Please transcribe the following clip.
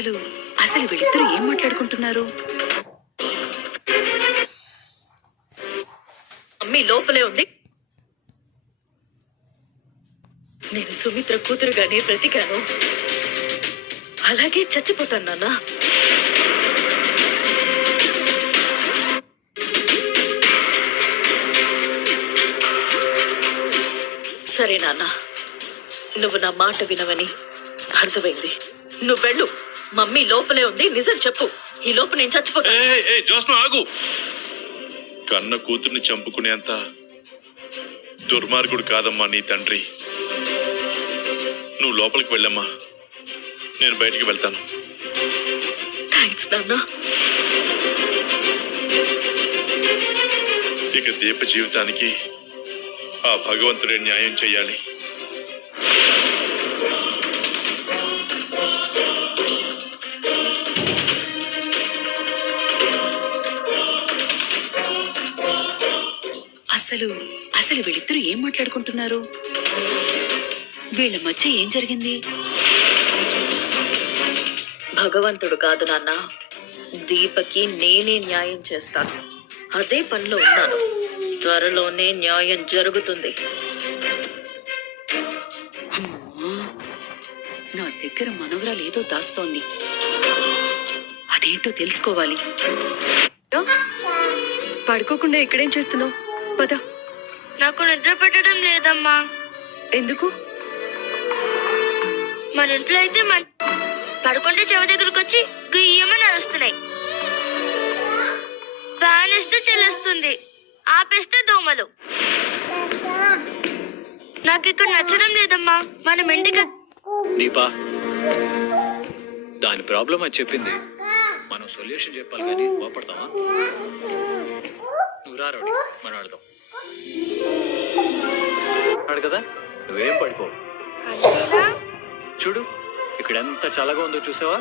అసలు అసలు వీళ్ళిద్దరూ ఏం మాట్లాడుకుంటున్నారు? మమ్మీ లోపలే ఉంది. నేను సుమిత్ర కూతురుగానే బ్రతికాను, అలాగే చచ్చిపోతాను నాన్న. సరే నాన్న, నువ్వు నా మాట వినవని అర్థమైంది. నువ్వు వెళ్ళు. మమ్మీ లోపలే ఉంది, నిజం చెప్పు. ఈ లోపు నేను చచ్చిపోతా. జోస్ను ఆగు. కన్న కూతుర్ని చంపుకునేంత దుర్మార్గుడు కాదమ్మా నీ తండ్రి. నువ్వు లోపలికి వెళ్ళమ్మా, నేను బయటికి వెళ్తాను. థ్యాంక్స్ నాన్న. ఇక దీప జీవితానికి ఆ భగవంతుడే న్యాయం చెయ్యాలి. అసలు అసలు వీళ్ళిద్దరూ ఏం మాట్లాడుకుంటున్నారు? వీళ్ళ మధ్య ఏం జరిగింది? భగవంతుడు కాదు నాన్న, దీపకి నేనే న్యాయం చేస్తాను. అదే పనిలో ఉన్నాను. త్వరలోనే న్యాయం జరుగుతుంది. నా దగ్గర మనవరాలు ఏదో దాస్తోంది, అదేంటో తెలుసుకోవాలి. పడుకోకుండా ఇక్కడేం చేస్తున్నావు? పద. నాకు నిద్ర పెట్టడం లేదమ్మా. ఎందుకు? మన ఇంట్లో అయితే పడుకుంటే చెవి దగ్గరకు వచ్చి గుయ్యమని అరుస్తున్నాయి. ఫ్యాన్ ఇస్తే చెల్లేస్తుంది, ఆపేస్తే దోమలు. నాకు ఇక్కడ నచ్చడం లేదమ్మా. మనం ఇంటికి. దీపా, దాని ప్రాబ్లం అది చెప్పింది, మనం సొల్యూషన్ చెప్పాలి కానీ కోపడతావా? నువ్వు రా రోడి, మనం ఆడదాం. అడు కదా, నువ్వేం పడిపోవు. చూడు ఇక్కడ ఎంత చల్లగా ఉందో చూసావా?